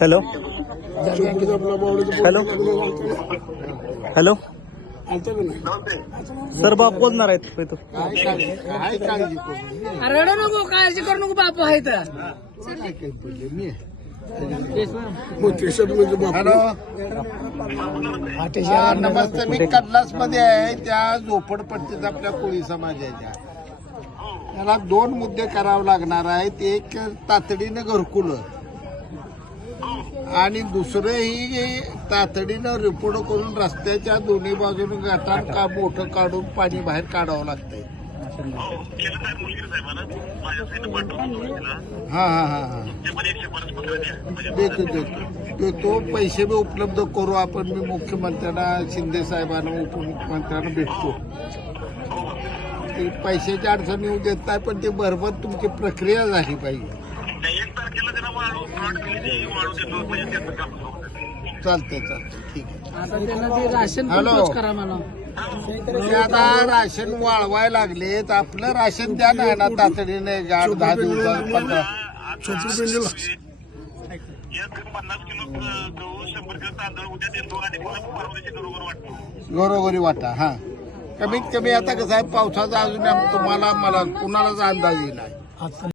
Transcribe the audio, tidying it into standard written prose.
Hello hello hello sir बाप बोलणार आहेत तो रडू नको काळजी करू नको बापू आहे तर नमस्ते. मी कडलास मध्ये आहे त्या झोपडपट्टीत आपल्या कोळी समाजाच्या त्याला 2 मुद्दे करावे लागणार आहेत. एक तातडीनं घरकुल आणि दुसरं ही तातडीनं रिपोर्ट करून रस्त्याच्या दोन्ही बाजूने गटार का मोठं काढून पाणी बाहेर काढावं लागतंय. हा हा हा हा देतो पैसे बी उपलब्ध करू आपण. मी मुख्यमंत्र्यांना शिंदे साहेबांना उपमुख्यमंत्र्यांना भेटतो. ते पैशाची अडचण येऊ देत नाही पण ते बरोबर तुमची प्रक्रिया झाली पाहिजे. चालतंय ठीक आहे. हॅलो ते आता राशन वाळवाय लागलेत. आपलं राशन द्या ना तातडीने 8-10 दिवसात 15 घरोघरी वाटा. हा कमीत कमी आता कसं आहे पावसाचा अजून तुम्हाला मला कुणालाच अंदाज येईल.